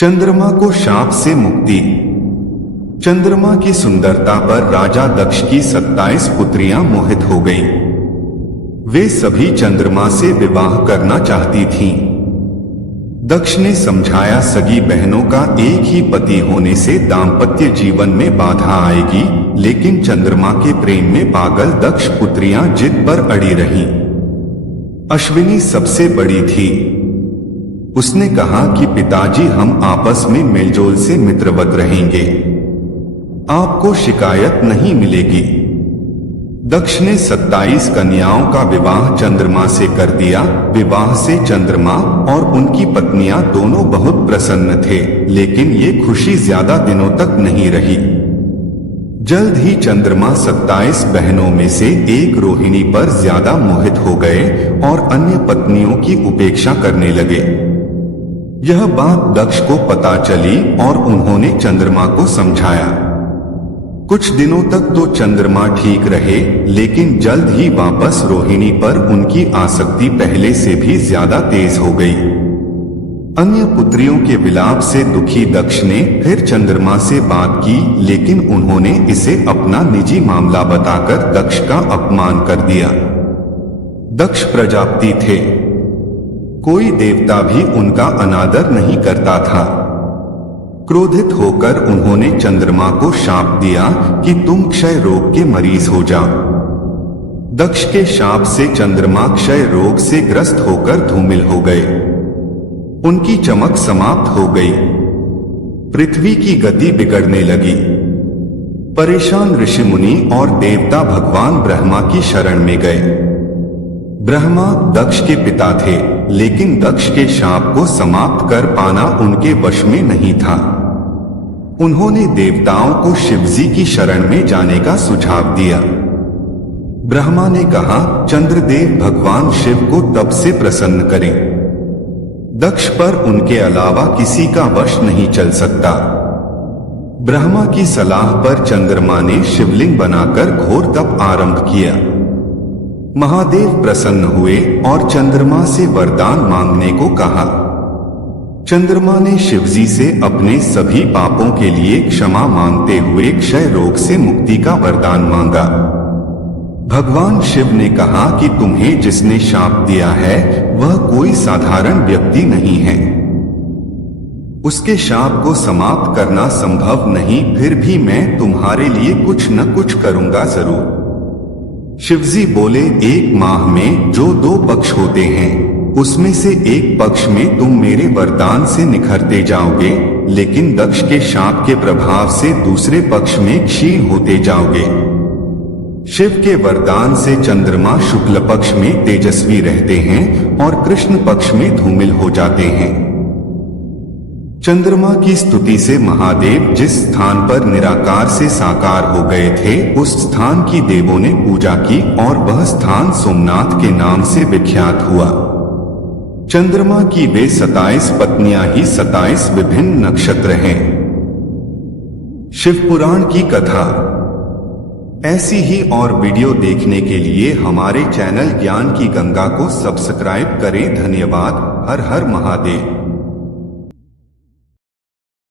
चंद्रमा को शाप से मुक्ति। चंद्रमा की सुंदरता पर राजा दक्ष की 27 पुत्रियां मोहित हो गईं। वे सभी चंद्रमा से विवाह करना चाहती थीं। दक्ष ने समझाया, सगी बहनों का एक ही पति होने से दाम्पत्य जीवन में बाधा आएगी, लेकिन चंद्रमा के प्रेम में पागल दक्ष पुत्रियां जिद पर अड़ी रहीं। अश्विनी सबसे बड़ी थी। उसने कहा कि पिताजी, हम आपस में मिलजोल से मित्रवत रहेंगे, आपको शिकायत नहीं मिलेगी। दक्ष ने 27 कन्याओं का विवाह चंद्रमा से कर दिया। विवाह से चंद्रमा और उनकी पत्नियां दोनों बहुत प्रसन्न थे, लेकिन ये खुशी ज्यादा दिनों तक नहीं रही। जल्द ही चंद्रमा 27 बहनों में से एक रोहिणी पर ज्यादा मोहित हो गए और अन्य पत्नियों की उपेक्षा करने लगे। यह बात दक्ष को पता चली और उन्होंने चंद्रमा को समझाया। कुछ दिनों तक तो चंद्रमा ठीक रहे, लेकिन जल्द ही वापस रोहिणी पर उनकी आसक्ति पहले से भी ज्यादा तेज हो गई। अन्य पुत्रियों के विलाप से दुखी दक्ष ने फिर चंद्रमा से बात की, लेकिन उन्होंने इसे अपना निजी मामला बताकर दक्ष का अपमान कर दिया। दक्ष प्रजापति थे, कोई देवता भी उनका अनादर नहीं करता था। क्रोधित होकर उन्होंने चंद्रमा को शाप दिया कि तुम क्षय रोग के मरीज हो जाओ। दक्ष के शाप से चंद्रमा क्षय रोग से ग्रस्त होकर धूमिल हो गए। उनकी चमक समाप्त हो गई। पृथ्वी की गति बिगड़ने लगी। परेशान ऋषि मुनि और देवता भगवान ब्रह्मा की शरण में गए। ब्रह्मा दक्ष के पिता थे, लेकिन दक्ष के शाप को समाप्त कर पाना उनके वश में नहीं था। उन्होंने देवताओं को शिवजी की शरण में जाने का सुझाव दिया। ब्रह्मा ने कहा, चंद्रदेव भगवान शिव को तप से प्रसन्न करें। दक्ष पर उनके अलावा किसी का वश नहीं चल सकता। ब्रह्मा की सलाह पर चंद्रमा ने शिवलिंग बनाकर घोर तप आरंभ किया। महादेव प्रसन्न हुए और चंद्रमा से वरदान मांगने को कहा। चंद्रमा ने शिवजी से अपने सभी पापों के लिए क्षमा मांगते हुए क्षय रोग से मुक्ति का वरदान मांगा। भगवान शिव ने कहा कि तुम्हें जिसने शाप दिया है वह कोई साधारण व्यक्ति नहीं है। उसके शाप को समाप्त करना संभव नहीं, फिर भी मैं तुम्हारे लिए कुछ न कुछ करूंगा जरूर। शिवजी बोले, एक माह में जो 2 पक्ष होते हैं, उसमें से एक पक्ष में तुम मेरे वरदान से निखरते जाओगे, लेकिन दक्ष के शाप के प्रभाव से दूसरे पक्ष में क्षीण होते जाओगे। शिव के वरदान से चंद्रमा शुक्ल पक्ष में तेजस्वी रहते हैं और कृष्ण पक्ष में धूमिल हो जाते हैं। चंद्रमा की स्तुति से महादेव जिस स्थान पर निराकार से साकार हो गए थे, उस स्थान की देवों ने पूजा की और वह स्थान सोमनाथ के नाम से विख्यात हुआ। चंद्रमा की वे 27 पत्नियां ही 27 विभिन्न नक्षत्र हैं। शिव पुराण की कथा। ऐसी ही और वीडियो देखने के लिए हमारे चैनल ज्ञान की गंगा को सब्सक्राइब करें। धन्यवाद। हर हर महादेव।